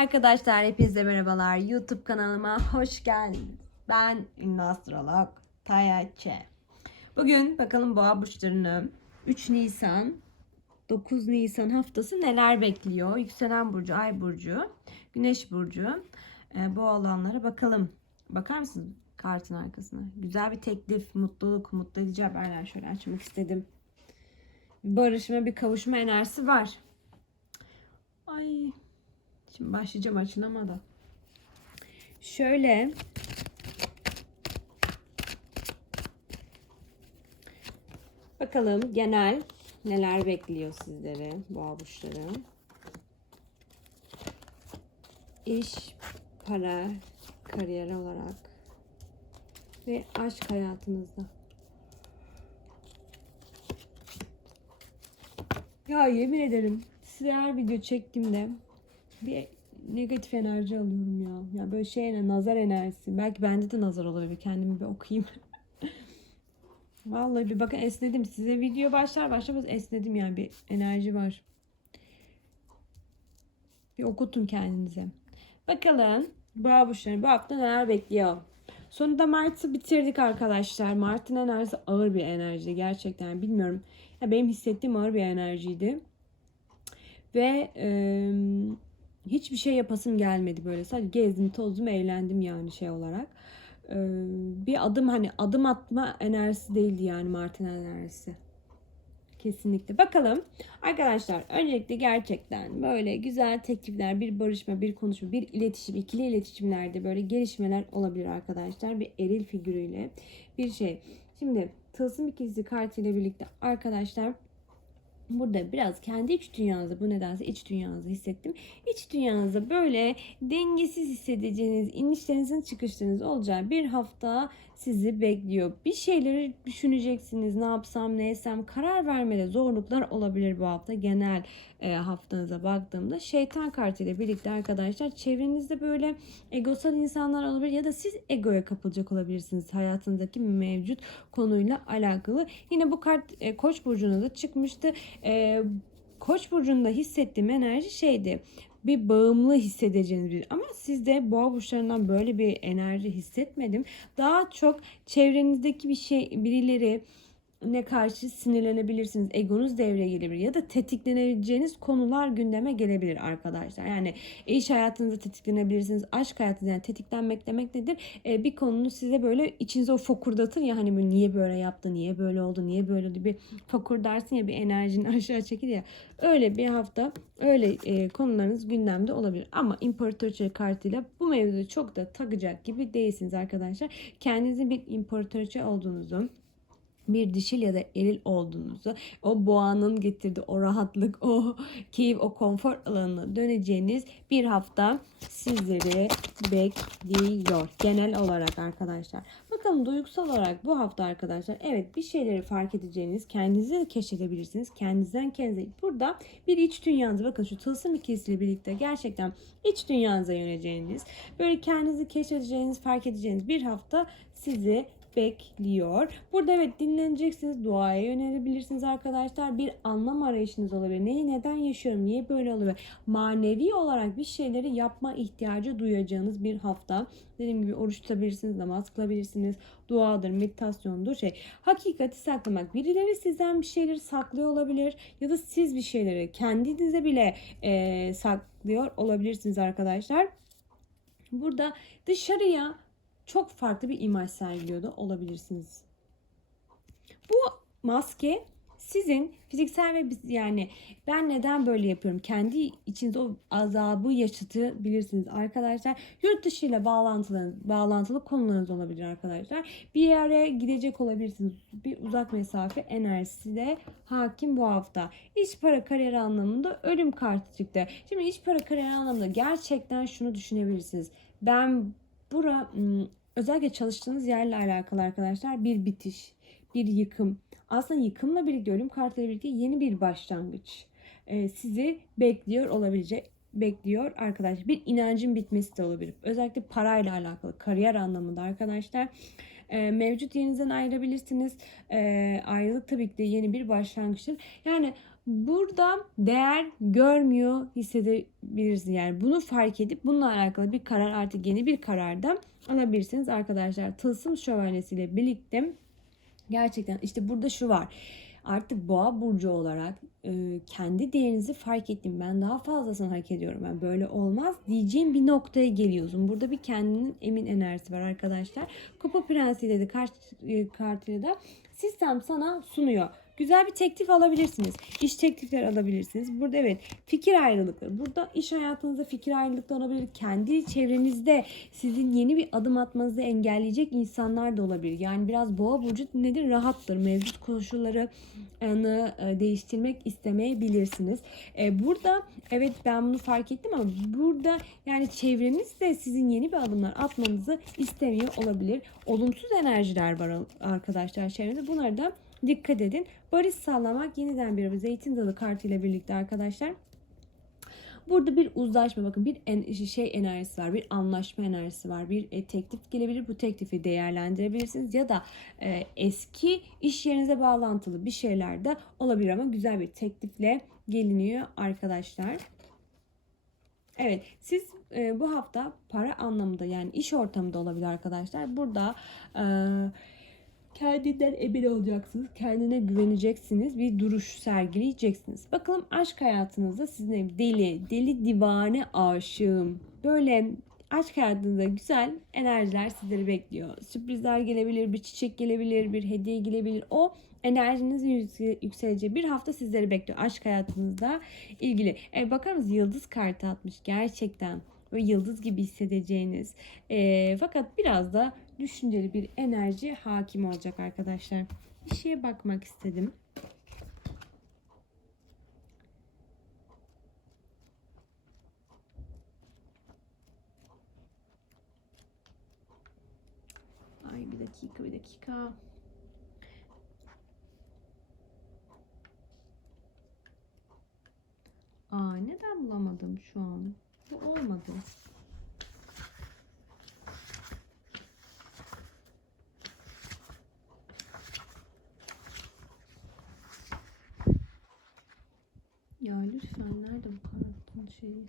Arkadaşlar hepinize merhabalar. YouTube kanalıma hoş geldiniz. Ben ünlü astrolog Tayaçe. Bugün bakalım boğa burçlarını 3 Nisan 9 Nisan haftası neler bekliyor? Yükselen burcu, ay burcu, güneş burcu. Ee, bu olanlara bakalım. Bakar mısınız kartın arkasına? Güzel bir teklif, mutluluk, mutlu edici haberler şöyle açmak istedim. Bir barışma, bir kavuşma enerjisi var. Ay Şimdi başlayacağım açılama da. Şöyle bakalım genel neler bekliyor sizleri boğa burçları. İş, para, kariyer olarak ve aşk hayatınızda. Ya yemin ederim size her video çektiğimde bir negatif enerji alıyorum ya. Ya böyle şey nazar enerjisi. Belki bende de nazar olabilir. Kendimi bir okuyayım. Vallahi bir bakın esnedim. Size video başlar başlamaz esnedim yani bir enerji var. Bir okutun kendinize. Bakalım boğa bu hafta neler bekliyor. Sonunda Mart'ı bitirdik arkadaşlar. Mart'ın enerjisi ağır bir enerji gerçekten bilmiyorum. Ya benim hissettiğim ağır bir enerjiydi. Ve eee hiçbir şey yapasım gelmedi böyle. Sadece gezdim, tozdum, eğlendim yani şey olarak. Ee, bir adım hani adım atma enerjisi değildi yani Martin enerjisi. Kesinlikle. Bakalım arkadaşlar öncelikle gerçekten böyle güzel teklifler, bir barışma, bir konuşma, bir iletişim, ikili iletişimlerde böyle gelişmeler olabilir arkadaşlar. Bir eril figürüyle bir şey. Şimdi tılsım ikilisi kartıyla birlikte arkadaşlar burada biraz kendi iç dünyanızda bu nedense iç dünyanızda hissettim. İç dünyanızda böyle dengesiz hissedeceğiniz, inişlerinizin çıkışlarınız olacağı bir hafta sizi bekliyor. Bir şeyleri düşüneceksiniz. Ne yapsam, ne etsem karar vermede zorluklar olabilir bu hafta. Genel e, haftanıza baktığımda şeytan kartıyla birlikte arkadaşlar çevrenizde böyle egosal insanlar olabilir ya da siz egoya kapılacak olabilirsiniz hayatındaki mevcut konuyla alakalı. Yine bu kart e, Koç burcuna da çıkmıştı. E, Koç burcunda hissettiğim enerji şeydi bir bağımlı hissedeceğiniz bir ama sizde boğa burçlarından böyle bir enerji hissetmedim. Daha çok çevrenizdeki bir şey birileri ne karşı sinirlenebilirsiniz. Egonuz devreye gelebilir ya da tetiklenebileceğiniz konular gündeme gelebilir arkadaşlar. Yani iş hayatınızda tetiklenebilirsiniz. Aşk hayatınızda yani tetiklenmek demek nedir? Ee, bir konunun size böyle içinize o fokurdatır ya hani niye böyle yaptı, niye böyle oldu, niye böyle oldu bir fokurdarsın ya bir enerjini aşağı çekilir ya. Öyle bir hafta öyle e, konularınız gündemde olabilir. Ama imparatoriçe kartıyla bu mevzuyu çok da takacak gibi değilsiniz arkadaşlar. Kendinizin bir imparatoriçe olduğunuzu bir dişil ya da eril olduğunuzu, o boğanın getirdiği o rahatlık, o keyif, o konfor alanına döneceğiniz bir hafta sizleri bekliyor. Genel olarak arkadaşlar. Bakalım duygusal olarak bu hafta arkadaşlar evet bir şeyleri fark edeceğiniz, kendinizi de keşfedebilirsiniz. Kendinizden kendinize. Burada bir iç dünyanızı bakın şu tılsım ikisiyle birlikte gerçekten iç dünyanıza yöneceğiniz, böyle kendinizi keşfedeceğiniz, fark edeceğiniz bir hafta sizi bekliyor. Burada evet dinleneceksiniz. Duaya yönelebilirsiniz arkadaşlar. Bir anlam arayışınız olabilir. Neyi neden yaşıyorum? Niye böyle oluyor? Manevi olarak bir şeyleri yapma ihtiyacı duyacağınız bir hafta. Dediğim gibi oruç tutabilirsiniz, namaz kılabilirsiniz. Duadır, meditasyondur şey. Hakikati saklamak. Birileri sizden bir şeyleri saklıyor olabilir. Ya da siz bir şeyleri kendinize bile e, saklıyor olabilirsiniz arkadaşlar. Burada dışarıya çok farklı bir imaj sergiliyor da olabilirsiniz. Bu maske sizin fiziksel ve yani ben neden böyle yapıyorum kendi içinizde o azabı yaşatabilirsiniz arkadaşlar. Yurt dışı ile bağlantılı, bağlantılı konularınız olabilir arkadaşlar. Bir yere gidecek olabilirsiniz. Bir uzak mesafe enerjisi de hakim bu hafta. İş para kariyer anlamında ölüm kartı çıktı. Şimdi iş para kariyer anlamında gerçekten şunu düşünebilirsiniz. Ben bura özellikle çalıştığınız yerle alakalı arkadaşlar bir bitiş, bir yıkım. Aslında yıkımla birlikte ölüm kartıyla birlikte yeni bir başlangıç ee, sizi bekliyor olabilecek bekliyor arkadaşlar. Bir inancın bitmesi de olabilir. Özellikle parayla alakalı, kariyer anlamında arkadaşlar. E, mevcut yerinizden ayrılabilirsiniz. E, ayrılık tabii ki de yeni bir başlangıçtır. Yani burada değer görmüyor hissedebilirsiniz. Yani bunu fark edip bununla alakalı bir karar artık yeni bir kararda alabilirsiniz arkadaşlar. Tılsım şövalyesiyle birlikte gerçekten işte burada şu var. Artık boğa burcu olarak e, kendi değerinizi fark ettim. Ben daha fazlasını hak ediyorum. Ben böyle olmaz diyeceğim bir noktaya geliyorsun. Burada bir kendinin emin enerjisi var arkadaşlar. Kupa Prensi dedi kart, e, kartıyla da sistem sana sunuyor. Güzel bir teklif alabilirsiniz. İş teklifleri alabilirsiniz. Burada evet fikir ayrılıkları. Burada iş hayatınızda fikir ayrılıkları olabilir. Kendi çevrenizde sizin yeni bir adım atmanızı engelleyecek insanlar da olabilir. Yani biraz boğa burcu nedir? Rahattır. Mevcut koşulları e, değiştirmek istemeyebilirsiniz. E, burada evet ben bunu fark ettim ama burada yani çevreniz de sizin yeni bir adımlar atmanızı istemiyor olabilir. Olumsuz enerjiler var arkadaşlar çevrede. Bunları da dikkat edin. Barış sağlamak yeniden bir zeytin dalı kartıyla birlikte arkadaşlar. Burada bir uzlaşma bakın bir en, şey enerjisi var, bir anlaşma enerjisi var, bir e, teklif gelebilir. Bu teklifi değerlendirebilirsiniz ya da e, eski iş yerinize bağlantılı bir şeyler de olabilir ama güzel bir teklifle geliniyor arkadaşlar. Evet siz e, bu hafta para anlamında yani iş ortamında olabilir arkadaşlar. Burada e, kendinden emin olacaksınız. Kendine güveneceksiniz. Bir duruş sergileyeceksiniz. Bakalım aşk hayatınızda sizin deli, deli divane aşığım. Böyle aşk hayatınızda güzel enerjiler sizleri bekliyor. Sürprizler gelebilir, bir çiçek gelebilir, bir hediye gelebilir. O enerjinizin yükseleceği bir hafta sizleri bekliyor aşk hayatınızda ilgili. E, bakar mısınız yıldız kartı atmış gerçekten. Böyle yıldız gibi hissedeceğiniz. E, fakat biraz da düşünceli bir enerji hakim olacak arkadaşlar. Bir şeye bakmak istedim. Ay bir dakika bir dakika. Aa neden bulamadım şu an? Bu olmadı. Ya lütfen nerede bu kartın şeyi?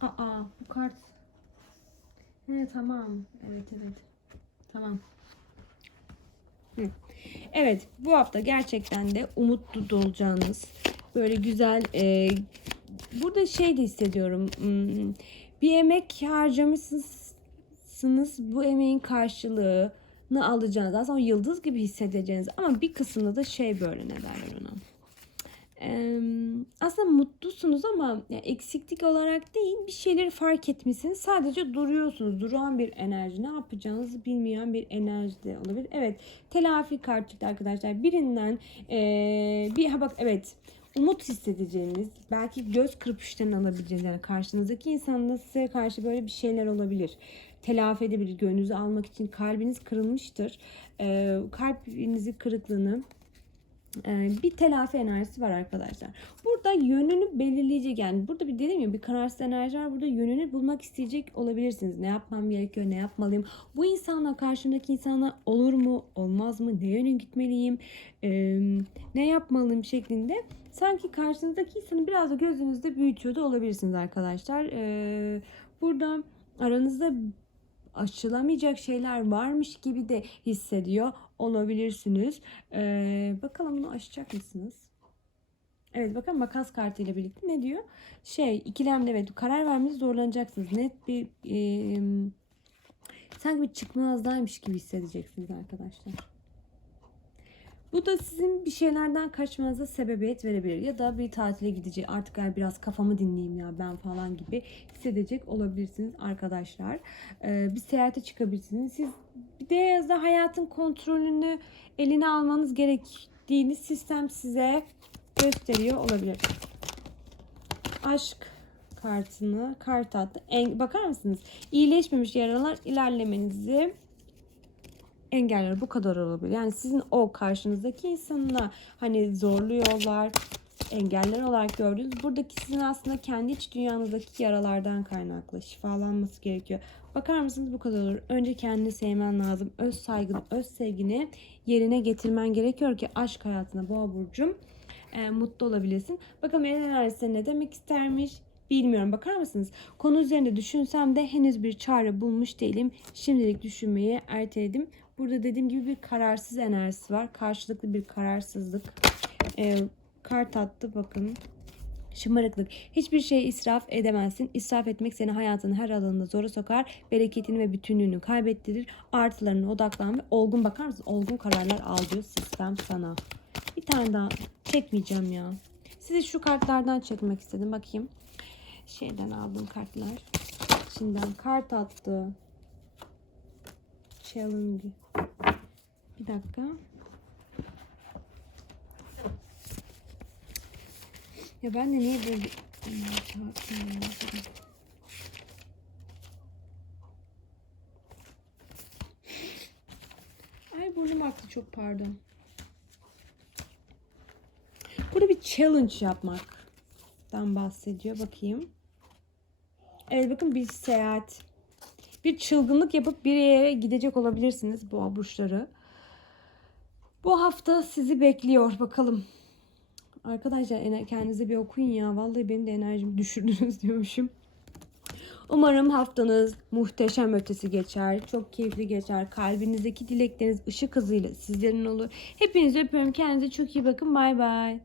Aa bu kart. He tamam. Evet evet. Tamam. Hı. Evet bu hafta gerçekten de umutlu dolacağınız böyle güzel e, burada şey de hissediyorum hmm, bir emek harcamışsınız bu emeğin karşılığını alacağınız aslında yıldız gibi hissedeceğiniz ama bir kısmında da şey böyle ne derler ona aslında mutlusunuz ama eksiklik olarak değil bir şeyleri fark etmişsiniz. Sadece duruyorsunuz. Duran bir enerji. Ne yapacağınızı bilmeyen bir enerji de olabilir. Evet telafi kart çıktı arkadaşlar. Birinden ee, bir ha bak evet umut hissedeceğiniz, belki göz kırpışlarını alabileceğiniz yani karşınızdaki insanın size karşı böyle bir şeyler olabilir. Telafi edebilir. Gönlünüzü almak için kalbiniz kırılmıştır. Ee, kalbinizi kırıklığını bir telafi enerjisi var arkadaşlar. Burada yönünü belirleyecek yani burada bir dedim ya bir kararsız enerji var. Burada yönünü bulmak isteyecek olabilirsiniz. Ne yapmam gerekiyor, ne yapmalıyım? Bu insanla karşımdaki insana olur mu, olmaz mı? Ne yöne gitmeliyim? Ee, ne yapmalıyım şeklinde. Sanki karşınızdaki insanı biraz da gözünüzde büyütüyor da olabilirsiniz arkadaşlar. Ee, burada aranızda aşılamayacak şeyler varmış gibi de hissediyor olabilirsiniz. Ee, bakalım bunu aşacak mısınız? Evet bakın makas kartı ile birlikte ne diyor? Şey ikilemde evet karar vermeniz zorlanacaksınız. Net bir e, sanki bir çıkmazdaymış gibi hissedeceksiniz arkadaşlar. Bu da sizin bir şeylerden kaçmanıza sebebiyet verebilir. Ya da bir tatile gidecek artık yani biraz kafamı dinleyeyim ya ben falan gibi hissedecek olabilirsiniz arkadaşlar. Ee, bir seyahate çıkabilirsiniz. Siz bir de yazda hayatın kontrolünü eline almanız gerektiğini sistem size gösteriyor olabilir. Aşk kartını kart attı. En, bakar mısınız? İyileşmemiş yaralar ilerlemenizi engeller bu kadar olabilir. Yani sizin o karşınızdaki insanına hani zorluyorlar, engeller olarak gördüğünüz buradaki sizin aslında kendi iç dünyanızdaki yaralardan kaynaklı şifalanması gerekiyor. Bakar mısınız bu kadar olur. Önce kendini sevmen lazım. Öz saygını, öz sevgini yerine getirmen gerekiyor ki aşk hayatına boğa burcum e, mutlu olabilesin. Bakalım el enerjisi ne demek istermiş? Bilmiyorum. Bakar mısınız? Konu üzerinde düşünsem de henüz bir çare bulmuş değilim. Şimdilik düşünmeyi erteledim. Burada dediğim gibi bir kararsız enerjisi var. Karşılıklı bir kararsızlık. E, kart attı bakın. Şımarıklık. Hiçbir şeyi israf edemezsin. İsraf etmek seni hayatın her alanında zora sokar. Bereketini ve bütünlüğünü kaybettirir. Artılarına odaklan ve olgun bakar mısın? Olgun kararlar al diyor sistem sana. Bir tane daha çekmeyeceğim ya. Size şu kartlardan çekmek istedim. Bakayım. Şeyden aldığım kartlar. Şimdiden kart attı. Challenge. Bir dakika. Ya ben de niye böyle Ay burnum aktı çok pardon. Burada bir challenge yapmaktan bahsediyor. Bakayım. Evet bakın bir seyahat. Bir çılgınlık yapıp bir yere gidecek olabilirsiniz bu burçları. Bu hafta sizi bekliyor. Bakalım. Arkadaşlar kendinize bir okuyun ya. Vallahi benim de enerjimi düşürdünüz diyormuşum. Umarım haftanız muhteşem ötesi geçer. Çok keyifli geçer. Kalbinizdeki dilekleriniz ışık hızıyla sizlerin olur. Hepinizi öpüyorum. Kendinize çok iyi bakın. Bay bay.